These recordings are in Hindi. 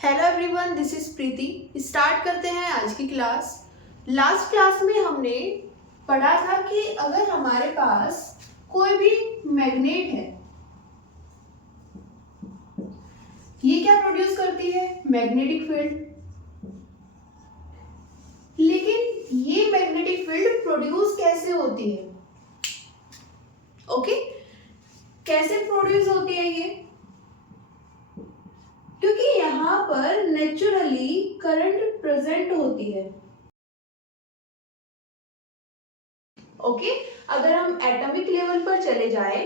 Hello everyone, this is Preeti. Start करते हैं आज की क्लास। लास्ट क्लास में हमने पढ़ा था कि अगर हमारे पास कोई भी मैग्नेट है, ये क्या प्रोड्यूस करती है? Magnetic field. लेकिन ये मैग्नेटिक फील्ड प्रोड्यूस कैसे होती है? ओके, कैसे प्रोड्यूस होती है ये? क्योंकि यहाँ पर नेचुरली करंट प्रेजेंट होती है। ओके, अगर हम एटॉमिक लेवल पर चले जाए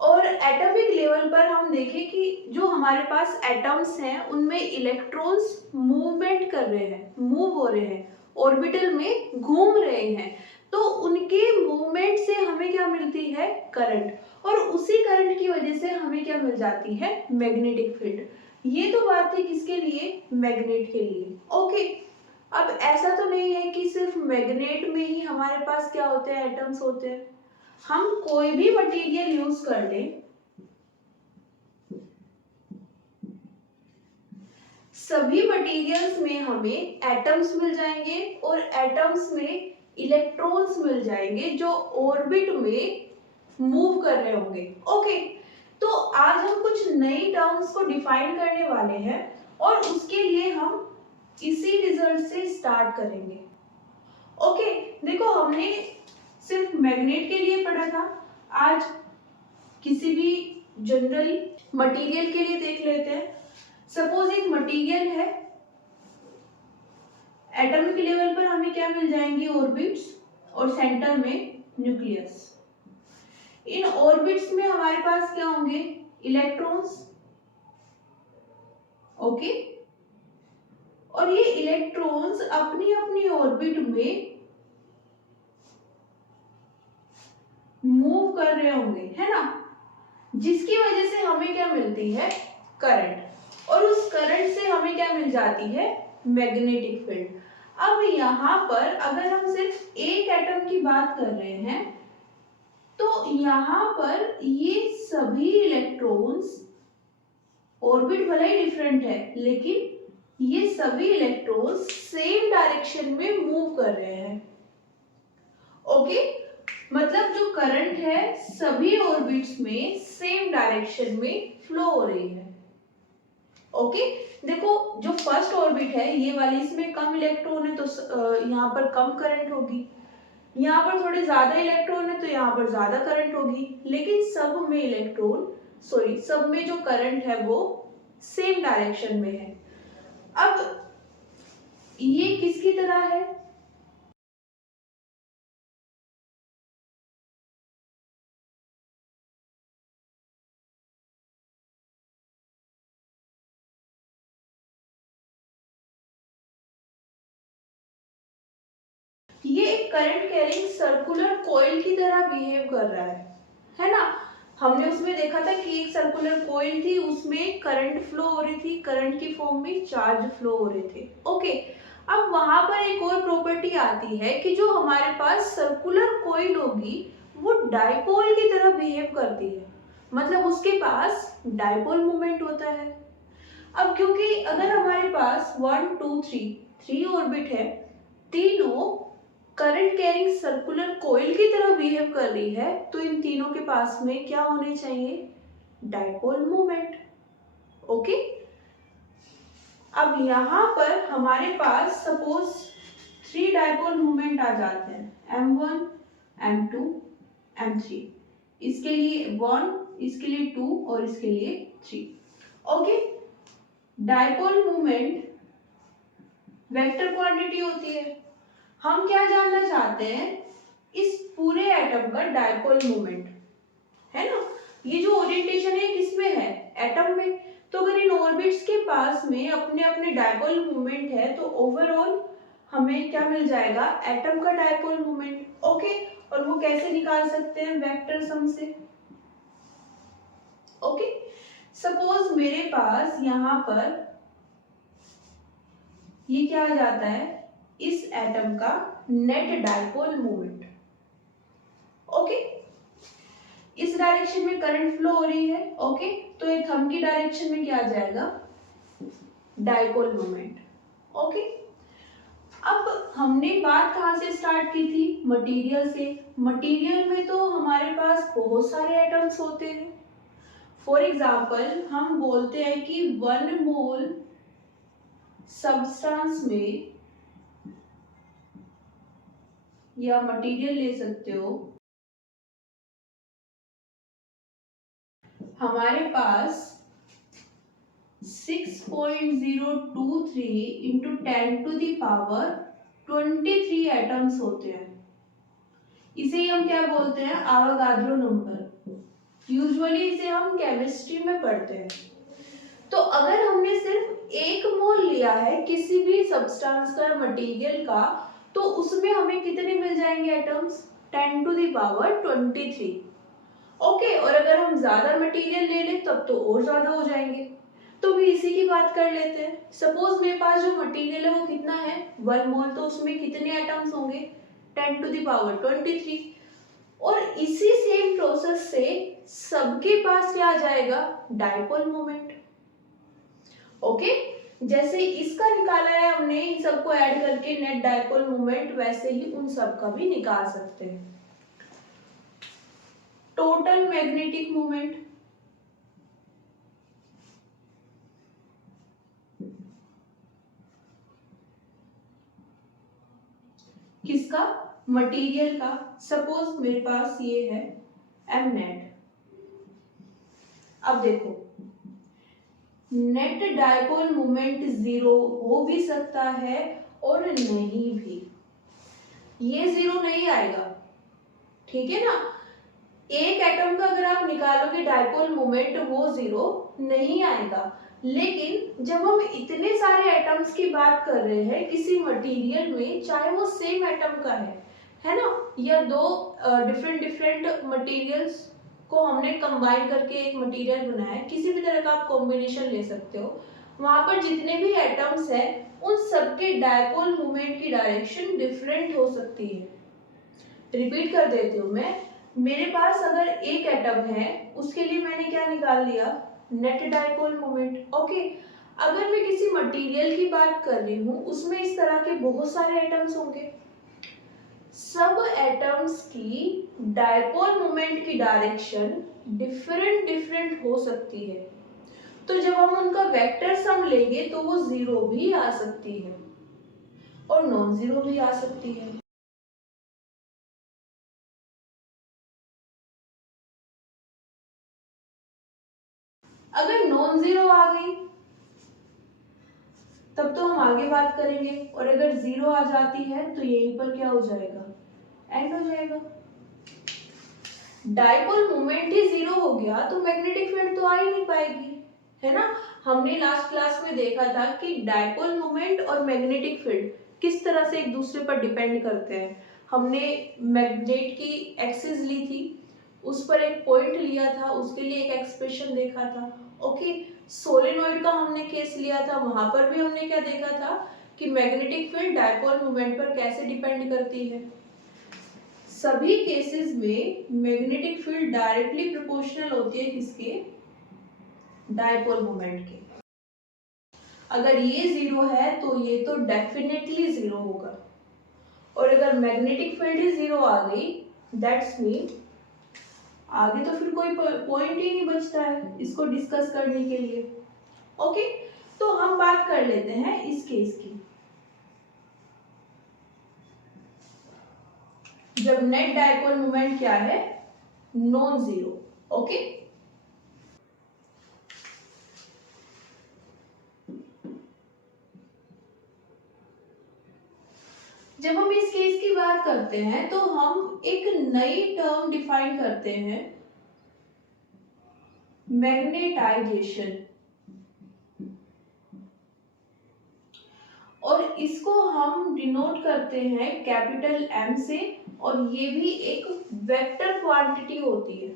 और एटॉमिक लेवल पर हम देखें कि जो हमारे पास एटम्स हैं उनमें इलेक्ट्रॉन्स मूवमेंट कर रहे हैं, मूव हो रहे हैं, ऑर्बिटल में घूम रहे हैं, तो उनके मूवमेंट से हमें क्या मिलती है? करंट। और उसी करंट की वजह से हमें क्या मिल जाती है? Magnetic field. ये तो बात थी किसके लिए? मैग्नेट के लिए। ओके, अब ऐसा तो नहीं है कि सिर्फ मैग्नेट में ही हमारे पास क्या होते हैं? एटम्स होते हैं। हम कोई भी मटेरियल यूज कर लें, सभी मटेरियल्स में हमें एटम्स मिल जाएंगे और एटम्स में इलेक्ट्रॉन्स मिल जाएंगे जो ऑर्बिट में मूव कर रहे होंगे। ओके, तो आज हम कुछ नई टर्म्स को डिफाइन करने वाले हैं और उसके लिए हम इसी रिजल्ट से स्टार्ट करेंगे। ओके, देखो हमने सिर्फ मैग्नेट के लिए पढ़ा था, आज किसी भी जनरल मटेरियल के लिए देख लेते हैं। सपोज एक मटेरियल है, एटॉमिक लेवल पर हमें क्या मिल जाएंगी? ऑर्बिट्स, और सेंटर में न्यूक्लियस। इन ऑर्बिट्स में हमारे पास क्या होंगे? इलेक्ट्रॉन्स। ओके, और ये इलेक्ट्रॉन्स अपनी अपनी ऑर्बिट में मूव कर रहे होंगे, है ना, जिसकी वजह से हमें क्या मिलती है? करंट। और उस करंट से हमें क्या मिल जाती है? Magnetic field. अब यहाँ पर अगर हम सिर्फ एक एटम की बात कर रहे हैं तो यहाँ पर ये सभी इलेक्ट्रॉन्स, ऑर्बिट भले ही डिफरेंट है लेकिन ये सभी इलेक्ट्रॉन्स सेम डायरेक्शन में मूव कर रहे हैं। ओके, मतलब जो करंट है सभी ऑर्बिट्स में सेम डायरेक्शन में फ्लो हो रही है। ओके, देखो जो फर्स्ट ऑर्बिट है ये वाली, इसमें कम इलेक्ट्रॉन है तो यहाँ पर कम करंट होगी, यहाँ पर थोड़े ज्यादा इलेक्ट्रॉन है तो यहाँ पर ज्यादा करंट होगी, लेकिन सब में जो करंट है वो सेम डायरेक्शन में है। अब ये किसकी तरह है? ये एक करंट कैरिंग सर्कुलर कॉइल की तरह बिहेव कर रहा है ना। हमने उसमें देखा था कि एक सर्कुलर कॉइल थी, उसमें करंट फ्लो हो रही थी, करंट की फॉर्म में चार्ज फ्लो हो रहे थे। ओके, अब वहां पर एक और प्रॉपर्टी आती है कि जो हमारे पास सर्कुलर कॉइल होगी वो डाइपोल की तरह बिहेव करती है, मतलब उसके पास डाइपोल मोमेंट होता है। अब क्योंकि अगर हमारे पास 1 2 3 ऑर्बिट है, तीनों करंट कैरिंग सर्कुलर कॉइल की तरह बिहेव कर रही है, तो इन तीनों के पास में क्या होने चाहिए? Dipole moment. ओके, अब यहां पर हमारे पास सपोज 3 डाइपोल मोमेंट आ जाते हैं, m1 m2 m3। इसके लिए 1, इसके लिए 2 और इसके लिए 3। Okay, dipole moment vector quantity होती है। हम क्या जानना चाहते हैं? इस पूरे एटम का डाइपोल मोमेंट, है ना। ये जो ओरिएंटेशन है किसमें है? एटम में। तो अगर इन ऑर्बिट्स के पास में अपने अपने डाइपोल मोमेंट है तो ओवरऑल हमें क्या मिल जाएगा? एटम का डाइपोल मोमेंट। ओके, और वो कैसे निकाल सकते हैं? वेक्टर सम से। ओके, सपोज मेरे पास यहाँ पर ये क्या आ जाता है? इस एटम का नेट डाइपोल मोमेंट। ओके, इस डायरेक्शन में करंट फ्लो हो रही है। ओके, तो ये थंब की डायरेक्शन में क्या आ जाएगा? Dipole moment. ओके, अब हमने बात कहाँ से स्टार्ट की थी? मटेरियल से। मटेरियल में तो हमारे पास बहुत सारे एटम्स होते हैं। फॉर एग्जाम्पल हम बोलते हैं कि 1 मोल सब्सटेंस में, या मटेरियल ले सकते हो, हमारे पास 6.023 इंटू 10⁻23 एटम्स होते हैं। इसे ही हम क्या बोलते हैं? आवागाद्रो नंबर। यूजुअली इसे हम केमिस्ट्री में पढ़ते हैं। तो अगर हमने सिर्फ 1 मोल लिया है किसी भी सब्सटेंस का, मटेरियल का, तो उसमें हमें कितने मिल जाएंगे एटम्स? 10⁻23। ओके, और अगर हम ज्यादा मटेरियल ले लें तब तो और ज्यादा हो जाएंगे। तो भी इसी की बात कर लेते हैं। सपोज मेरे पास जो मटेरियल है वो कितना है? 1 मोल, तो उसमें कितने एटम्स होंगे? 10⁻23। और इसी सेम प्रोसेस से सबके पास क्या आ जाएगा? Dipole moment. ओके, जैसे इसका निकाला है हमने इन सबको ऐड करके नेट डाइपोल मोमेंट, वैसे ही उन सब का भी निकाल सकते हैं। टोटल मैग्नेटिक मोमेंट, किसका? मटेरियल का। सपोज मेरे पास ये है एम नेट। अब देखो, नेट डाइपोल मोमेंट 0 हो भी सकता है और नहीं भी। ये 0 नहीं आएगा, ठीक है ना? एक एटम का अगर आप निकालोगे डाइपोल मोमेंट, वो 0 नहीं आएगा। लेकिन जब हम इतने सारे एटम्स की बात कर रहे हैं किसी मटेरियल में, चाहे वो सेम एटम का है ना, या दो डिफरेंट डिफरेंट मटेरियल्स को हमने कंबाइन करके एक मटेरियल बनाया है, किसी भी तरह का आप कॉम्बिनेशन ले सकते हो, वहां पर जितने भी एटम्स हैं उन सबके डाइपोल मोमेंट की डायरेक्शन डिफरेंट हो सकती है। रिपीट कर देती हूँ मैं। मेरे पास अगर एक एटम है, उसके लिए मैंने क्या निकाल लिया? Net dipole moment. ओके, अगर मैं किसी मटेरियल की बात कर रही हूँ, उसमें इस तरह के बहुत सारे एटम्स होंगे। सब एटम्स की डाइपोल मोमेंट की डायरेक्शन डिफरेंट डिफरेंट हो सकती है। तो जब हम उनका वेक्टर सम लेंगे तो वो 0 भी आ सकती है और नॉन जीरो भी आ सकती है। अगर नॉन जीरो आ गई तब तो हम आगे बात करेंगे, और अगर 0 आ जाती है तो यहीं पर क्या हो जाएगा? एंड हो जाएगा। डाइपोल मोमेंट ही 0 हो गया तो मैग्नेटिक फील्ड तो आ ही नहीं पाएगी, है ना? हमने लास्ट क्लास में देखा था कि डाइपोल मोमेंट और मैग्नेटिक फील्ड किस तरह से एक दूसरे पर डिपेंड करते हैं। हमने मैग्नेट की एक्सिस ली थी, उस पर एक पॉइंट लिया था, उसके लिए एक एक्सप्रेशन देखा था। ओके, सोलेनॉइड का हमने केस लिया था, वहां पर भी हमने क्या देखा था कि मैग्नेटिक फील्ड डाइपोल मोमेंट पर कैसे डिपेंड करती है। सभी केसेस में मैग्नेटिक फील्ड डायरेक्टली प्रोपोर्शनल होती है किसके? डाइपोल मोमेंट के। अगर ये 0 है तो ये तो डेफिनेटली 0 होगा, और अगर मैग्नेटिक फील्ड ही 0 आ गई, दैट्स मीन आगे तो फिर कोई पॉइंट ही नहीं बचता है इसको डिस्कस करने के लिए। ओके, तो हम बात कर लेते हैं इस केस की। जब नेट डाइपोल मोमेंट क्या है? Non zero. ओके, जब हम इस केस की बात करते हैं तो हम एक नई टर्म डिफाइन करते हैं, मैग्नेटाइजेशन। और इसको हम डिनोट करते हैं कैपिटल एम से, और ये भी एक वेक्टर क्वांटिटी होती है।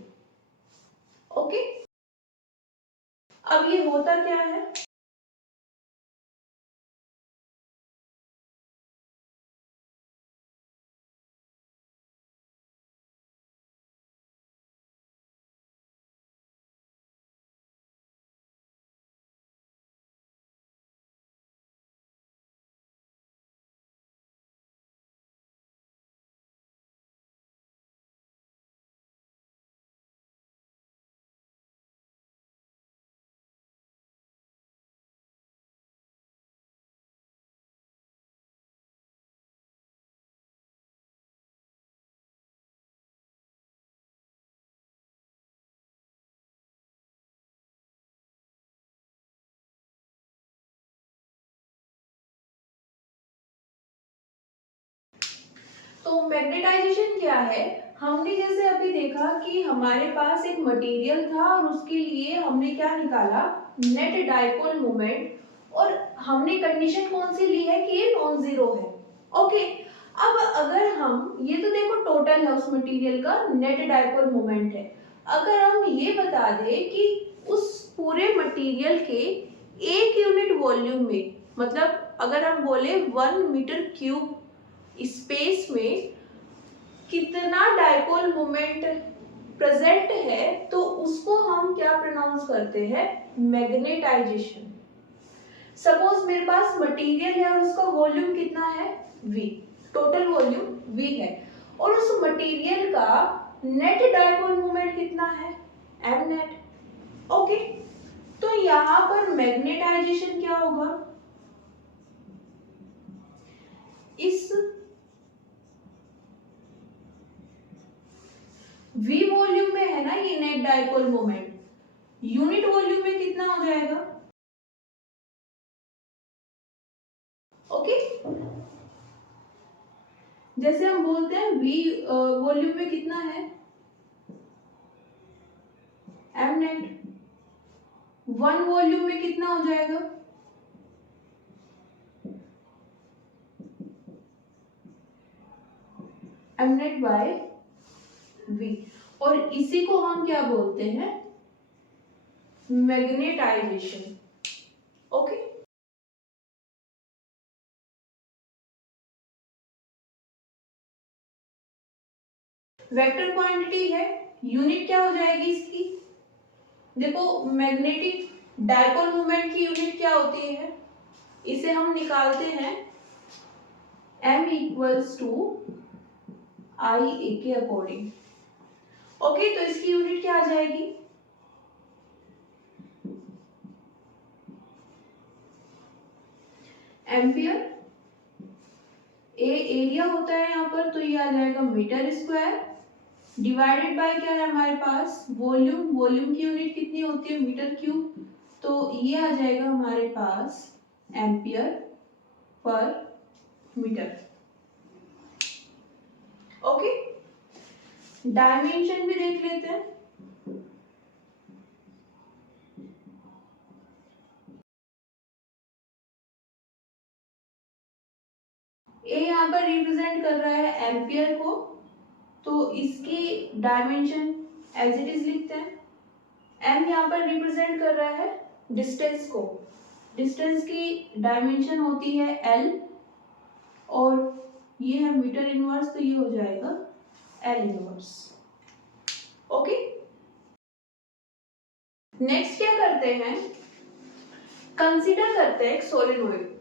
ओके, अब ये होता क्या है? तो मैग्नेटाइजेशन क्या है, हमने जैसे अभी देखा कि हमारे पास एक मटेरियल था और उसके लिए हमने क्या निकाला, नेट डाइपोल मोमेंट, और हमने कंडीशन कौन सी ली है कि ये नॉन जीरो है। ओके, अब अगर हम ये तो देखो टोटल है उस मटेरियल का, नेट डाइपोल मोमेंट है, अगर हम ये बता दें कि उस पूरे मटेरियल के एक यूनिट वॉल्यूम में, मतलब अगर हम बोले 1 मीटर क्यूब स्पेस में कितना डाइपोल मोमेंट प्रेजेंट है, तो उसको हम क्या प्रोनाउंस करते हैं, मैग्नेटाइजेशन। सपोज मेरे पास मटेरियल है और उसका वॉल्यूम कितना है, v, टोटल वॉल्यूम v है, और उस मटेरियल का नेट डाइपोल मोमेंट कितना है, m नेट। ओके, तो यहां पर मैग्नेटाइजेशन क्या होगा, इस v वॉल्यूम में है ना ये net dipole moment, unit volume में कितना हो जाएगा। ओके, जैसे हम बोलते हैं v वॉल्यूम में कितना है, m नेट, 1 वॉल्यूम में कितना हो जाएगा, m नेट बाय v, और इसी को हम क्या बोलते हैं, मैग्नेटाइजेशन। ओके, वेक्टर क्वांटिटी है, यूनिट क्या हो जाएगी इसकी, देखो मैग्नेटिक डाइपोल मोमेंट की यूनिट क्या होती है, इसे हम निकालते हैं m इक्वल्स टू आई ए के अकॉर्डिंग। ओके, तो इसकी यूनिट क्या आ जाएगी, एम्पियर, ए एरिया होता है यहाँ पर, तो ये आ जाएगा मीटर स्क्वायर, डिवाइडेड बाय क्या है हमारे पास, वॉल्यूम, वॉल्यूम की यूनिट कितनी होती है, मीटर क्यूब, तो ये आ जाएगा हमारे पास ampere per metre. Okay, dimension भी देख लेते हैं। ए यहाँ पर रिप्रेजेंट कर रहा है एम्पियर को, तो इसकी डायमेंशन एज इट इज लिखते हैं। एम यहाँ पर रिप्रेजेंट कर रहा है डिस्टेंस को, डिस्टेंस की डायमेंशन होती है एल, और ये है मीटर इनवर्स, तो ये हो जाएगा एल इनवर्स। ओके, नेक्स्ट क्या करते हैं, कंसीडर करते हैं एक सोलेनोइड।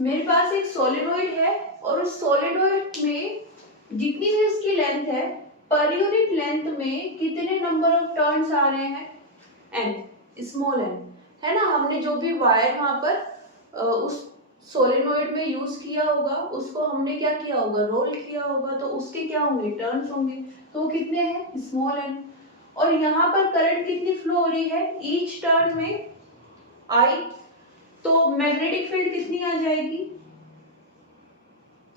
मेरे पास एक सोलेनोइड है और उस सोलेनोइड में जितनी भी उसकी लेंथ है, पर यूनिट लेंथ में कितने नंबर ऑफ टर्न्स आ रहे हैं, एन, स्मॉल एन, है ना। हमने जो भी वायर वहां पर उस सोलेनोइड में यूज किया होगा, उसको हमने क्या किया होगा, रोल किया होगा, तो उसके क्या होंगे, टर्न्स होंगे, तो कितने हैं, स्मॉल एन। और यहाँ पर करंट कितनी फ्लो हो रही है, ईच टर्न में आई, तो मैग्नेटिक फील्ड कितनी आ जाएगी।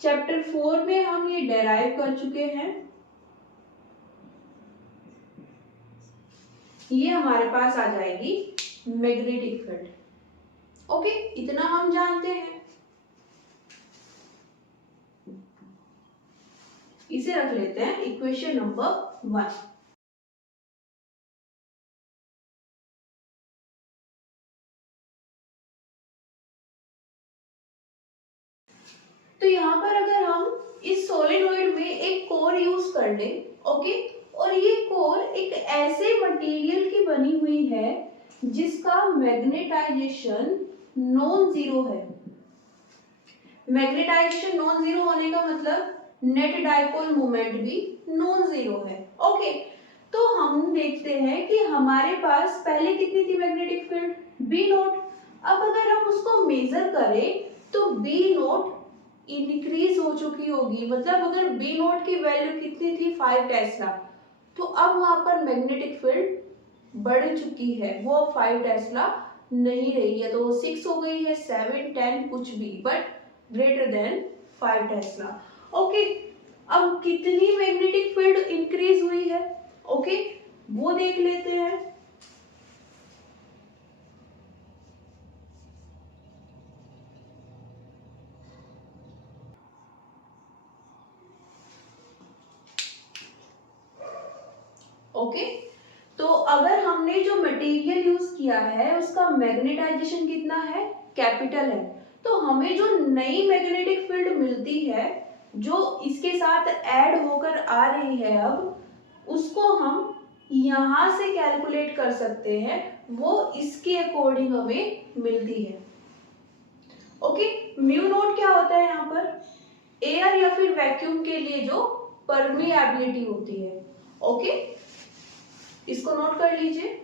चैप्टर 4 में हम ये डेराइव कर चुके हैं, ये हमारे पास आ जाएगी मैग्नेटिक फील्ड। ओके, इतना हम जानते हैं, इसे रख लेते हैं इक्वेशन नंबर 1। तो यहाँ पर अगर हम इस सोलेनोइड में एक कोर यूज कर ले, ओके, और ये कोर एक ऐसे मटेरियल की बनी हुई है जिसका मैग्नेटाइजेशन नॉन जीरो है, मैग्नेटाइजेशन नॉन जीरो होने का मतलब नेट डाइपोल मोमेंट भी नॉन जीरो है। ओके, तो हम देखते हैं कि हमारे पास पहले कितनी थी मैग्नेटिक फील्ड, बी नोट। अब अगर हम उसको मेजर करें तो बी नोट इंक्रीज हो चुकी होगी, मतलब अगर बी नोट की वैल्यू कितनी थी 5 टेस्ला, तो अब वहां पर मैग्नेटिक फील्ड बढ़ चुकी है, वो 5 टेस्ला नहीं रही है, तो 6 हो गई है, 7 10 कुछ भी, but greater than 5 Tesla. Okay, अब कितनी मैग्नेटिक फील्ड इंक्रीज हुई है, ओके वो देख लेते हैं। ओके, तो अगर हमने जो मटेरियल यूज किया है उसका मैग्नेटाइजेशन कितना है, कैपिटल है, तो हमें जो नई मैग्नेटिक फील्ड मिलती है जो इसके साथ ऐड होकर आ रही है अब, उसको हम यहां से कैलकुलेट कर सकते हैं, वो इसके अकॉर्डिंग हमें मिलती है। ओके, म्यू नोट क्या होता है यहाँ पर, एयर या फिर वैक्यूम के लिए जो परमिएबिलिटी होती है। ओके, इसको नोट कर लीजिए।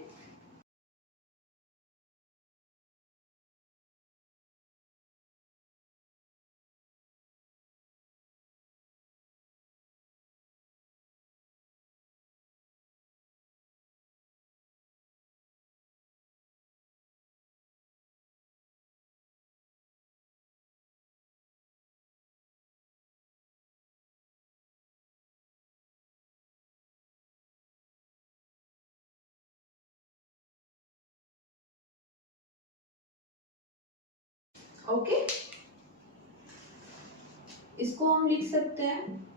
ओके, इसको हम लिख सकते हैं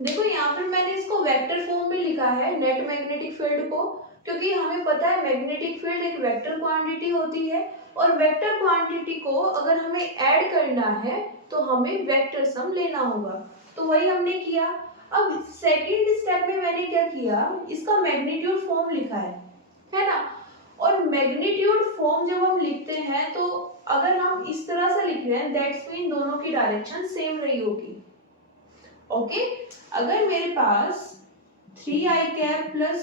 देखो यहाँ पर मैंने इसको वेक्टर फॉर्म में लिखा है नेट मैग्नेटिक फील्ड को, क्योंकि हमें पता है मैग्नेटिक फील्ड एक वेक्टर क्वांटिटी होती है, और वेक्टर क्वांटिटी को अगर हमें ऐड करना है तो हमें वेक्टर सम लेना होगा, तो वही हमने किया। अब सेकंड स्टेप में मैंने क्या किया, इसका मैग्नीट्यूड फॉर्म लिखा है ना, और मैग्नीट्यूड फॉर्म जब हम लिखते हैं तो अगर हम इस तरह से लिख रहे हैं दैट्स मीन दोनों की डायरेक्शन सेम रही होगी। ओके, अगर मेरे पास 3i cap plus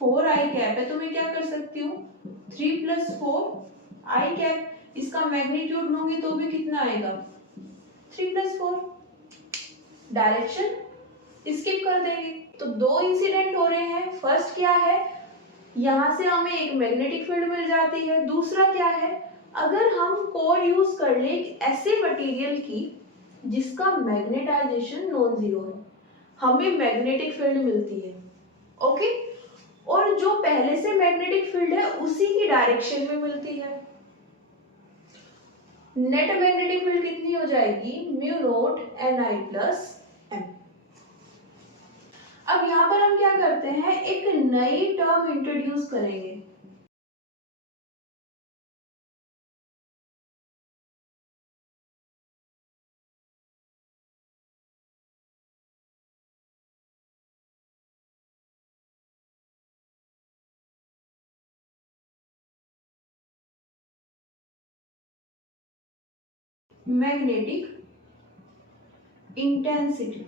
4i cap है तो मैं क्या कर सकती हूँ, 3 + 4i कैप, इसका मैग्नीट्यूड लूंगी तो भी कितना आएगा, 3 + 4। डायरेक्शन स्किप कर देंगे, तो दो इंसिडेंट हो रहे हैं। फर्स्ट क्या है, यहाँ से हमें एक मैग्नेटिक फील्ड मिल जाती है, दूसरा क्या है, अगर हम कोर यूज कर ले एक ऐसे मटेरियल की जिसका मैग्नेटाइजेशन नॉन जीरो है, हमें मैग्नेटिक फील्ड मिलती है। ओके, और जो पहले से मैग्नेटिक फील्ड है उसी की डायरेक्शन में मिलती है। नेट मैग्नेटिक फील्ड कितनी हो जाएगी, mu naught Ni plus m। अब यहाँ पर हम क्या करते हैं, एक नई टर्म इंट्रोड्यूस करेंगे। Magnetic intensity.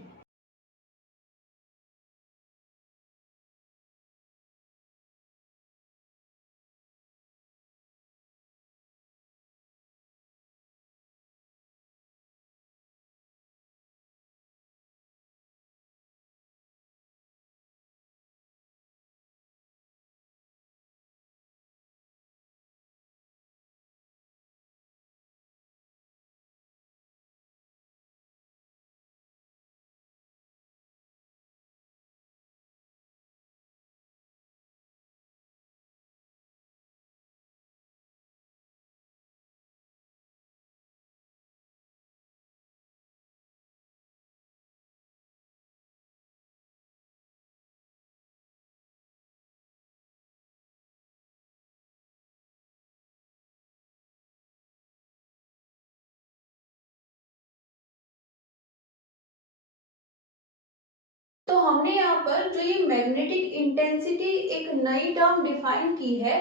तो हमने यहाँ पर जो ये मैग्नेटिक इंटेंसिटी एक नई टर्म डिफाइन की है,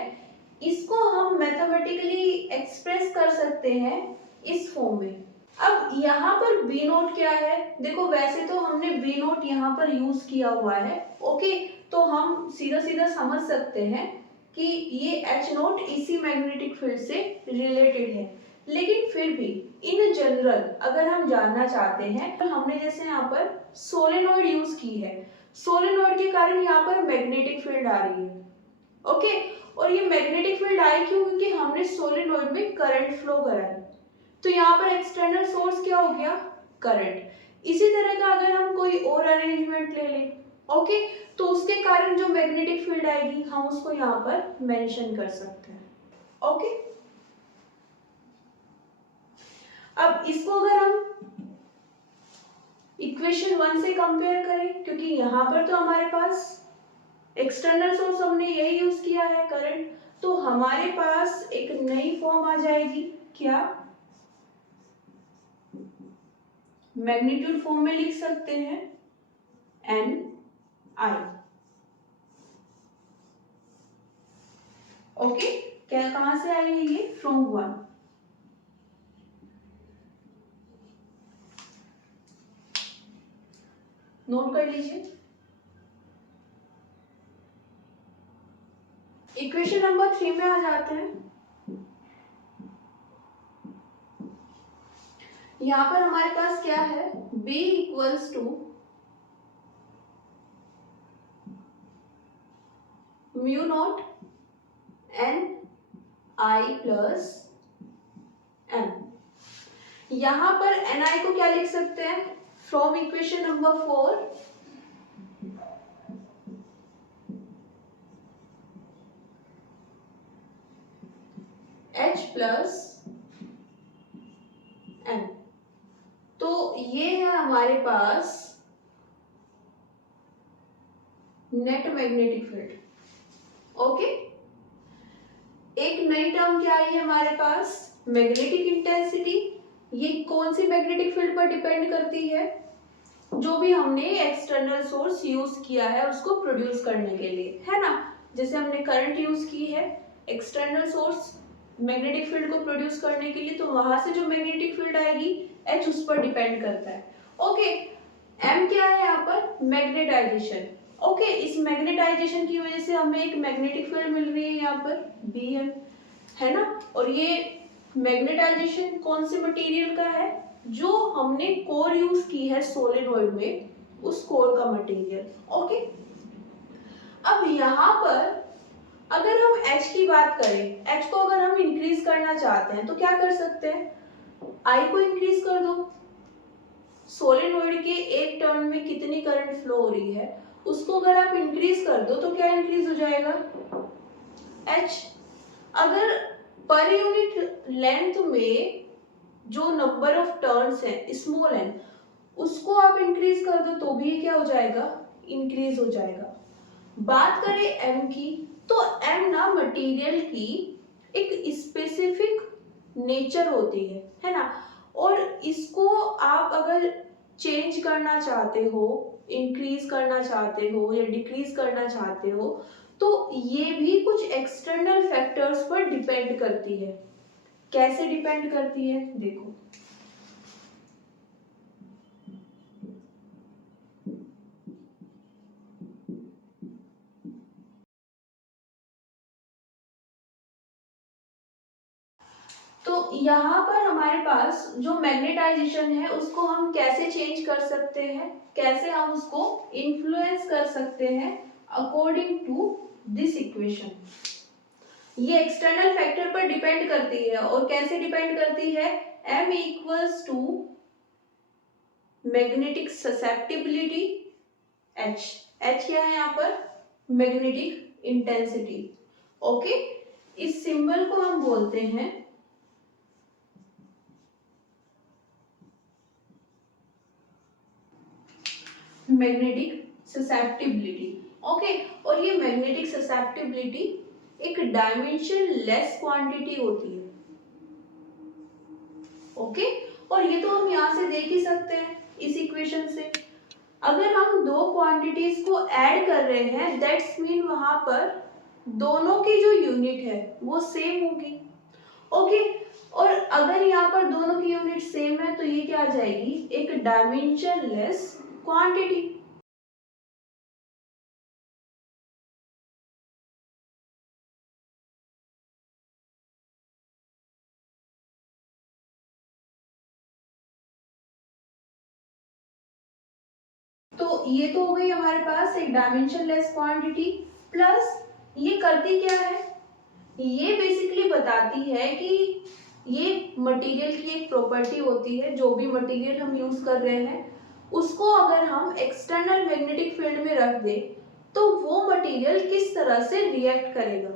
इसको हम मैथमेटिकली एक्सप्रेस कर सकते हैं इस फॉर्म में। अब यहाँ पर बी नोट क्या है, देखो वैसे तो हमने बी नोट यहाँ पर यूज किया हुआ है, ओके, तो हम सीधा सीधा समझ सकते हैं कि ये एच नोट इसी मैग्नेटिक फील्ड से रिलेटेड है। लेकिन फिर भी इन जनरल अगर हम जानना चाहते हैं तो हमने जैसे यहाँ पर सोलेनोइड यूज की है, सोलेनोइड के कारण यहाँ पर मैग्नेटिक फील्ड आ रही है, ओके। और ये मैग्नेटिक फील्ड आई क्यों, क्योंकि हमने सोलेनोइड में करंट फ्लो कराई, तो यहाँ पर एक्सटर्नल सोर्स क्या हो गया, करंट। इसी तरह का अगर हम कोई और अरेंजमेंट ले लें, ओके, तो उसके कारण जो मैग्नेटिक फील्ड आएगी हम उसको यहाँ पर मेंशन कर सकते हैं, ओके। अब इसको अगर हम इक्वेशन 1 से कंपेयर करें, क्योंकि यहाँ पर तो हमारे पास एक्सटर्नल सोर्स हमने यही यूज किया है करंट, तो हमारे पास एक नई फॉर्म आ जाएगी, क्या, मैग्नीट्यूड फॉर्म में लिख सकते हैं एन आई, ओके। क्या कहां से आई है ये, फ्रॉम 1, नोट कर लीजिए। इक्वेशन नंबर 3 में आ जाते हैं। यहां पर हमारे पास क्या है, B equals to mu naught N I plus M. यहां पर एन आई को क्या लिख सकते हैं, from equation number 4 H plus M. तो ये है हमारे पास नेट मैग्नेटिक फील्ड, ओके। एक नई टर्म क्या आई है हमारे पास, मैग्नेटिक इंटेंसिटी। ये कौन सी मैग्नेटिक फील्ड पर डिपेंड करती है, जो भी हमने एक्सटर्नल सोर्स यूज किया है उसको प्रोड्यूस करने के लिए, है ना। जैसे हमने करंट यूज की है एक्सटर्नल सोर्स मैग्नेटिक फील्ड को प्रोड्यूस करने के लिए, तो वहां से जो मैग्नेटिक फील्ड आएगी H उस पर डिपेंड करता है, ओके। M क्या है यहाँ पर, मैग्नेटाइजेशन, ओके। इस मैग्नेटाइजेशन की वजह से हमें एक मैग्नेटिक फील्ड मिल रही है यहाँ पर Bm, है ना। और ये मैग्नेटाइजेशन कौन से मटेरियल का है, जो हमने कोर यूज की है सोलेनोइड में, उस कोर का मटेरियल, ओके। अब यहाँ पर अगर हम H की बात करें, H को अगर हम इंक्रीज करना चाहते हैं तो क्या कर सकते हैं, I को इंक्रीज कर दो। सोलेनोइड के एक टर्न में कितनी करंट फ्लो हो रही है उसको अगर आप इंक्रीज कर दो तो क्या इंक्रीज हो जाएगा, H। अगर पर यूनिट लेंथ में जो नंबर ऑफ टर्न्स है स्मॉल n, उसको आप इंक्रीज कर दो तो भी क्या हो जाएगा, इंक्रीज हो जाएगा। बात करें m की, तो m ना मटेरियल की एक स्पेसिफिक नेचर होती है ना। और इसको आप अगर चेंज करना चाहते हो, इंक्रीज करना चाहते हो या डिक्रीज करना चाहते हो, तो ये भी कुछ एक्सटर्नल फैक्टर्स पर डिपेंड करती है। कैसे डिपेंड करती है, देखो, तो यहाँ पर हमारे पास जो मैग्नेटाइजेशन है उसको हम कैसे चेंज कर सकते हैं, कैसे हम उसको इन्फ्लुएंस कर सकते हैं, अकॉर्डिंग टू दिस इक्वेशन। ये एक्सटर्नल फैक्टर पर डिपेंड करती है, और कैसे डिपेंड करती है, m equals to magnetic susceptibility h। h क्या है यहाँ पर, मैग्नेटिक इंटेंसिटी, ओके। इस सिंबल को हम बोलते हैं मैग्नेटिक ससेप्टिबिलिटी, ओके। और ये मैग्नेटिक ससेप्टिबिलिटी एक डायमेंशन लेस क्वांटिटी होती है, ओके। और ये तो हम यहाँ से देख ही सकते हैं इस इक्वेशन से, अगर हम दो क्वांटिटीज को ऐड कर रहे हैं दैट्स मीन वहां पर दोनों की जो यूनिट है वो सेम होगी। ओके, और अगर यहाँ पर दोनों की यूनिट सेम है तो ये क्या आ जाएगी, एक डायमेंशनलेस क्वांटिटी। तो ये तो हो गई हमारे पास एक डायमेंशनलेस क्वांटिटी। प्लस ये करती क्या है, ये बेसिकली बताती है कि ये मटेरियल की एक प्रॉपर्टी होती है, जो भी मटेरियल हम यूज कर रहे हैं उसको अगर हम एक्सटर्नल मैग्नेटिक फील्ड में रख दें तो वो मटेरियल किस तरह से रिएक्ट करेगा।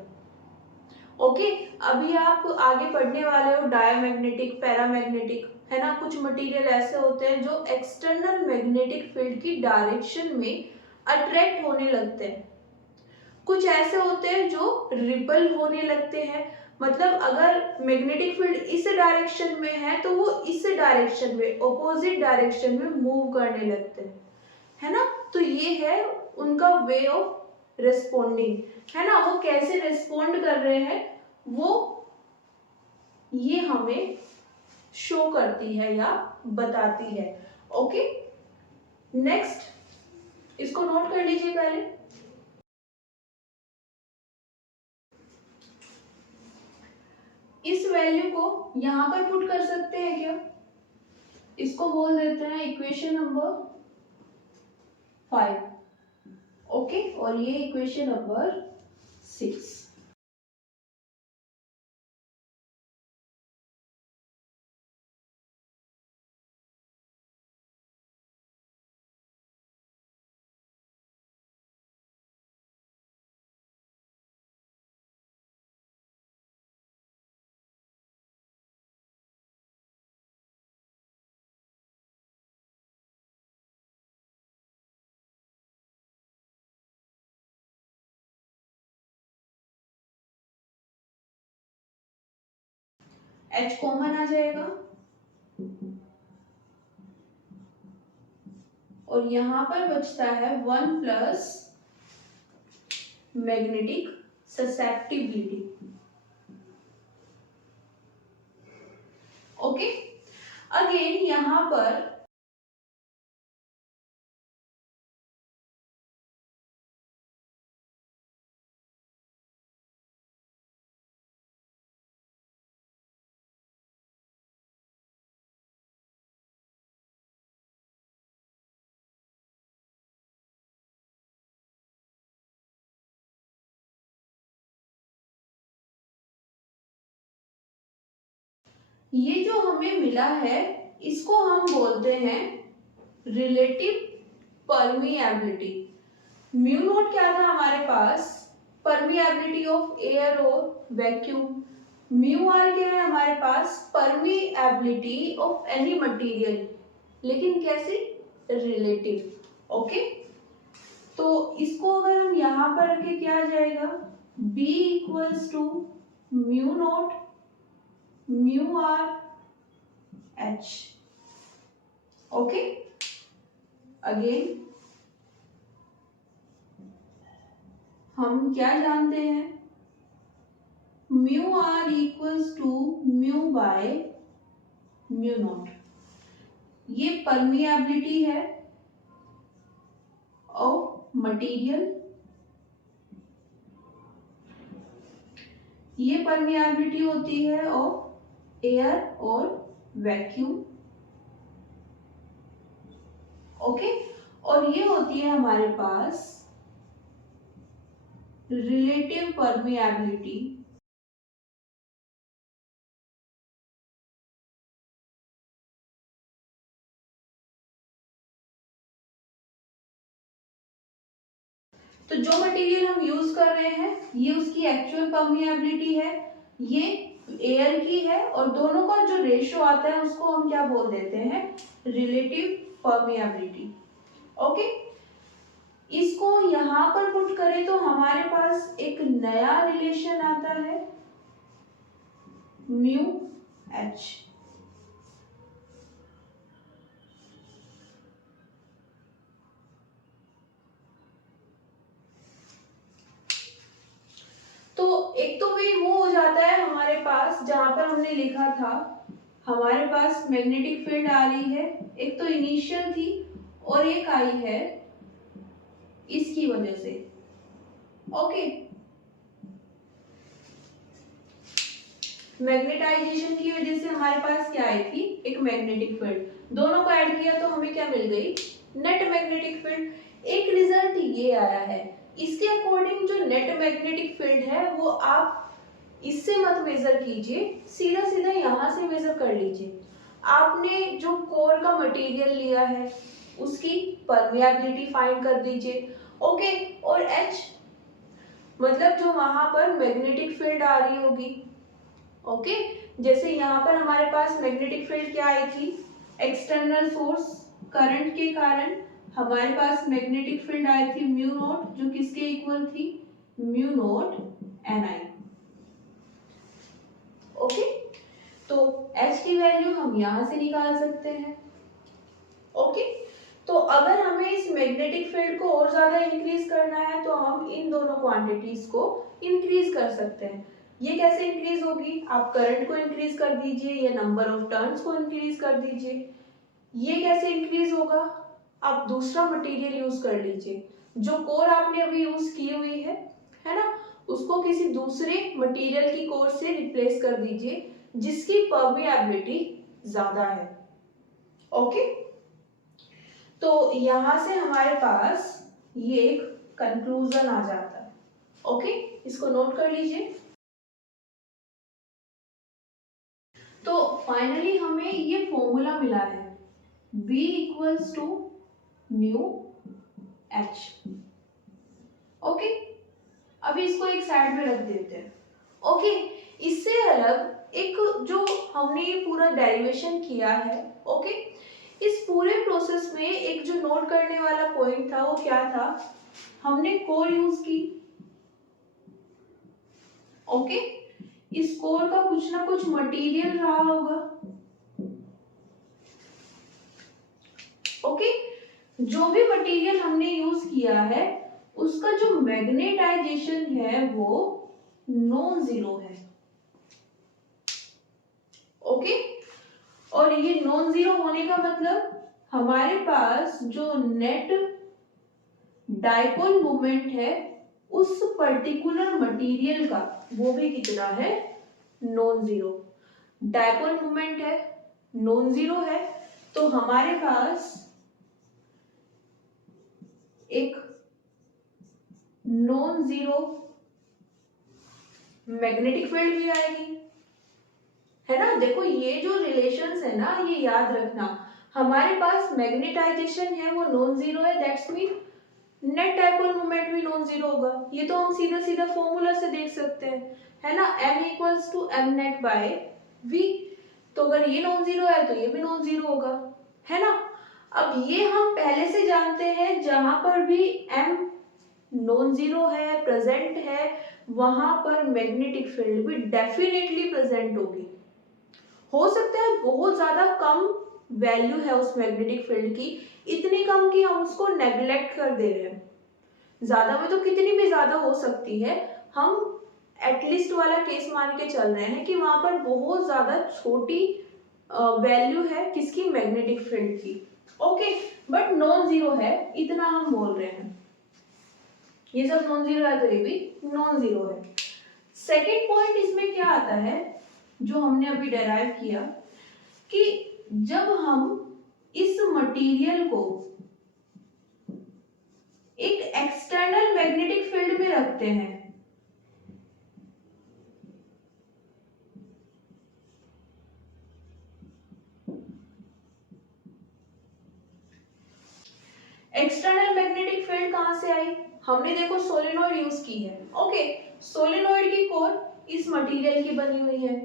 ओके, अभी आप आगे पढ़ने वाले हो डायमैग्नेटिक, पैरामैग्नेटिक, है ना। कुछ मटेरियल ऐसे होते हैं जो एक्सटर्नल मैग्नेटिक फील्ड की डायरेक्शन में अट्रैक्ट होने लगते हैं, कुछ ऐसे होते हैं जो रिपल होने लगते हैं। मतलब अगर मैग्नेटिक फील्ड इस डायरेक्शन में है तो वो इस डायरेक्शन में, ऑपोजिट डायरेक्शन में मूव करने लगते हैं, है ना। तो ये है उनका वे ऑफ रिस्पोंडिंग, है ना। वो कैसे रिस्पोंड कर रहे हैं वो ये हमें शो करती है या बताती है। ओके, नेक्स्ट इसको नोट कर लीजिए पहले। इस वैल्यू को यहां पर पुट कर सकते हैं क्या, इसको बोल देते हैं इक्वेशन नंबर 5। ओके, और ये इक्वेशन नंबर 6। H कॉमन आ जाएगा और यहां पर बचता है 1 plus magnetic susceptibility. Okay, again यहां पर ये जो हमें मिला है इसको हम बोलते हैं रिलेटिव परमिएबिलिटी। म्यू नॉट क्या था हमारे पास, परमिएबिलिटी ऑफ एयर और वैक्यूम। म्यू आर क्या है हमारे पास, परमिएबिलिटी ऑफ एनी मटेरियल, लेकिन कैसी, रिलेटिव। ओके, तो इसको अगर हम यहां पर रखें क्या आ जाएगा, B equals to mu naught mu R H. Okay, again हम क्या जानते हैं, mu R equals to mu by mu naught. ये परमिएबिलिटी है ऑफ मटेरियल, ये परमिएबिलिटी होती है ऑफ एयर और वैक्यूम। ओके, और ये होती है हमारे पास रिलेटिव परमिएबिलिटी तो जो मटेरियल हम यूज कर रहे हैं ये उसकी एक्चुअल परमिएबिलिटी है, ये एयर की है, और दोनों का जो रेशियो आता है उसको हम क्या बोल देते हैं, रिलेटिव परमिएबिलिटी। ओके, इसको यहां पर पुट करें तो हमारे पास एक नया रिलेशन आता है म्यू एच। पर हमने लिखा था हमारे पास मैग्नेटिक फील्ड आ रही है, एक तो इनिशियल थी और एक आई है इसकी वजह से। ओके, मैग्नेटाइजेशन की वजह से हमारे पास क्या आई थी, एक मैग्नेटिक फील्ड। दोनों को ऐड किया तो हमें क्या मिल गई, नेट मैग्नेटिक फील्ड। एक रिजल्ट ये आया है। इसके अकॉर्डिंग जो नेट मैग्नेटिक फील्ड है वो आप इससे मत मेजर कीजिए, सीधा सीधा यहाँ से मेजर कर लीजिए। आपने जो कोर का मटेरियल लिया है उसकी परमिएबिलिटी फाइंड कर दीजिए। ओके, और H मतलब जो वहां पर मैग्नेटिक फील्ड आ रही होगी। ओके, जैसे यहाँ पर हमारे पास मैग्नेटिक फील्ड क्या आई थी, एक्सटर्नल फोर्स करंट के कारण हमारे पास मैग्नेटिक फील्ड आई थी म्यू नॉट, जो किसके इक्वल थी, म्यू नॉट Ni। ओके, तो H की वैल्यू हम यहां से निकाल सकते हैं। ओके, तो अगर हमें इस मैग्नेटिक फील्ड को और ज्यादा इंक्रीज करना है तो हम इन दोनों क्वांटिटीज को इंक्रीज कर सकते हैं। ये कैसे इंक्रीज होगी, आप करंट को इंक्रीज कर दीजिए या नंबर ऑफ टर्न्स को इंक्रीज कर दीजिए। ये कैसे इंक्रीज होगा, आप दूसरा मटेरियल यूज कर लीजिए। जो कोर आपने अभी यूज की हुई है ना, उसको किसी दूसरे मटेरियल की कोर से रिप्लेस कर दीजिए जिसकी परमिएबिलिटी ज्यादा है। ओके, तो यहां से हमारे पास ये एक कंक्लूजन आ जाता है। ओके, इसको नोट कर लीजिए। तो फाइनली हमें ये फॉर्मूला मिला है B equals to mu H। Okay, अभी इसको एक साइड में रख देते हैं। ओके, इससे अलग एक जो हमने ये पूरा डेरिवेशन किया है, ओके, इस पूरे प्रोसेस में एक जो नोट करने वाला पॉइंट था वो क्या था, हमने कोर यूज की। ओके, इस कोर का कुछ ना कुछ मटेरियल रहा होगा। ओके, जो भी मटेरियल हमने यूज किया है उसका जो मैग्नेटाइजेशन है वो नॉन जीरो है। ओके, और ये नॉन जीरो होने का मतलब हमारे पास जो नेट डाइपोल मोमेंट है उस पर्टिकुलर मटेरियल का वो भी कितना है, नॉन जीरो। डाइपोल मोमेंट है, नॉन जीरो है, तो हमारे पास एक नॉन जीरो मैग्नेटिक फील्ड भी आएगी, है ना। देखो ये जो रिलेशंस है ना, ये याद रखना। हमारे पास मैग्नेटाइजेशन है वो नॉन जीरो है, that's mean net dipole moment भी नॉन जीरो होगा। ये तो हम सीधा सीधा फॉर्मूला से देख सकते हैं, है ना, m equals to M net by v। तो अगर ये नॉन जीरो है तो ये भी नॉन जीरो होगा, है ना। अब ये हम पहले से जानते हैं, जहां पर भी m नॉन जीरो है, प्रेजेंट है, वहां पर मैग्नेटिक फील्ड भी डेफिनेटली प्रेजेंट होगी। हो सकता है बहुत ज्यादा कम वैल्यू है उस मैग्नेटिक फील्ड की, इतनी कम कि हम उसको नेग्लेक्ट कर दे रहे हैं। ज्यादा में तो कितनी भी ज्यादा हो सकती है, हम एटलीस्ट वाला केस मान के चल रहे हैं कि वहां पर बहुत ज्यादा छोटी वैल्यू है किसकी, मैग्नेटिक फील्ड की। ओके, बट नॉन जीरो है, इतना हम बोल रहे हैं। ये सब नॉन जीरो है तो ये भी नॉन जीरो है। सेकेंड पॉइंट इसमें क्या आता है, जो हमने अभी डेराइव किया, कि जब हम इस मटेरियल को एक एक्सटर्नल मैग्नेटिक फील्ड में रखते हैं, एक्सटर्नल मैग्नेटिक फील्ड कहां से आई, हमने देखो सोलेनोइड यूज की है। ओके, सोलेनोइड की कोर इस मटेरियल की बनी हुई है।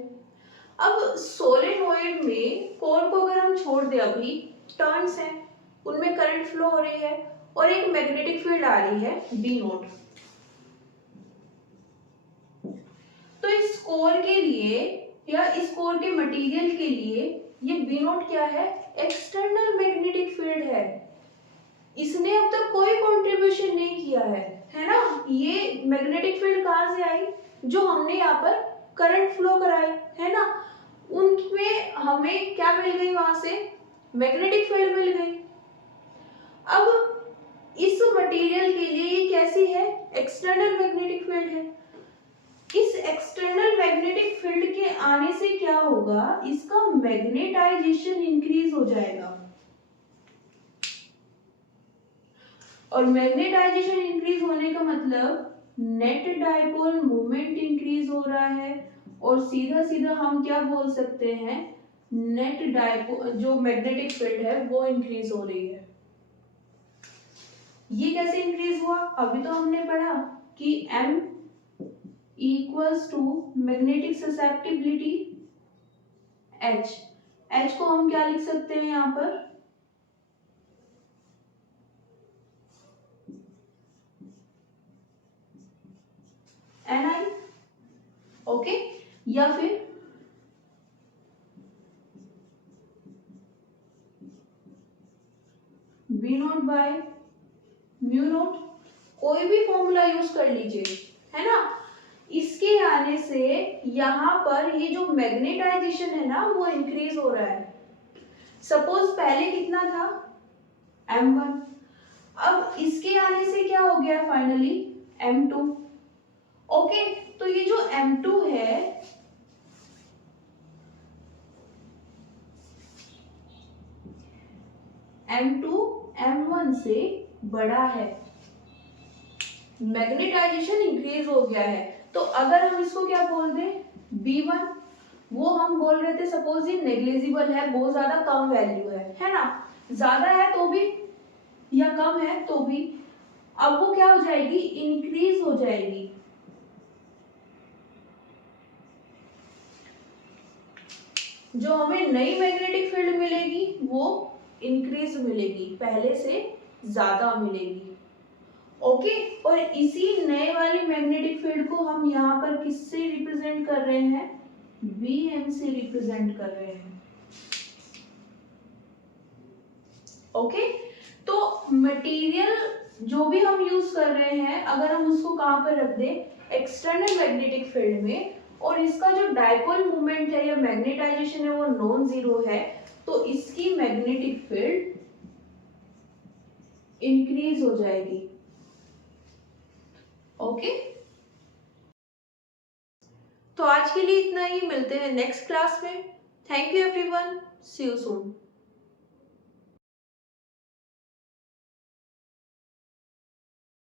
अब सोलेनोइड में कोर को अगर हम छोड़ दें, अभी टर्न्स हैं, उनमें करंट फ्लो हो रही है और एक मैग्नेटिक फील्ड आ रही है बी नोट। तो इस कोर के लिए या इस कोर के मटेरियल के लिए ये बी नोट क्या है, एक्सटर्नल मैग्नेटिक फील्ड है। इसने अब तक कोई कंट्रीब्यूशन नहीं किया है ना। ये मैग्नेटिक फील्ड कहां से आई, जो हमने यहाँ पर करंट फ्लो कराई, है ना। उनमें हमें क्या मिल गई, वहां से मैग्नेटिक फील्ड मिल गई। अब इस मटेरियल के लिए ये कैसी है, एक्सटर्नल मैग्नेटिक फील्ड है। इस एक्सटर्नल मैग्नेटिक फील्ड के आने से क्या होगा, इसका मैग्नेटाइजेशन इंक्रीज हो जाएगा, और मैग्नेटाइजेशन इंक्रीज होने का मतलब नेट डाइपोल मोमेंट इंक्रीज हो रहा है, और सीधा सीधा हम क्या बोल सकते हैं, नेट डाइपोल जो मैग्नेटिक फील्ड है वो इंक्रीज हो रही है। ये कैसे इंक्रीज हुआ, अभी तो हमने पढ़ा कि M equals to magnetic susceptibility H को हम क्या लिख सकते हैं यहाँ पर, Ni, ओके, या फिर V not bye mu not, कोई भी फॉर्मूला यूज कर लीजिए, है ना। इसके आने से यहाँ पर ये जो मैग्नेटाइजेशन है ना वो इंक्रीज हो रहा है। सपोज पहले कितना था, M1, अब इसके आने से क्या हो गया फाइनली, M2। ओके, तो ये जो M2 है, M2 M1 से बड़ा है, मैग्नेटाइजेशन इंक्रीज हो गया है। तो अगर हम इसको क्या बोल दें, B1, वो हम बोल रहे थे सपोज ये नेग्लिजिबल है, बहुत ज्यादा कम वैल्यू है ना, ज्यादा है तो भी या कम है तो भी, अब वो क्या हो जाएगी, इंक्रीज हो जाएगी। जो हमें नई मैग्नेटिक फील्ड मिलेगी वो इंक्रीज मिलेगी, पहले से ज्यादा मिलेगी। ओके, और इसी नए वाली मैग्नेटिक फील्ड को हम यहाँ पर किससे रिप्रेजेंट कर रहे हैं, Bm से रिप्रेजेंट कर रहे हैं। ओके, तो मटेरियल जो भी हम यूज कर रहे हैं, अगर हम उसको कहाँ पर रख दें, एक्सटर्नल मैग्नेटिक फील्ड में, और इसका जो डाइपोल मोमेंट है या मैग्नेटाइजेशन है वो नॉन जीरो है, तो इसकी मैग्नेटिक फील्ड इंक्रीज हो जाएगी। ओके, तो आज के लिए इतना ही, मिलते हैं नेक्स्ट क्लास में। Thank you everyone, see you soon.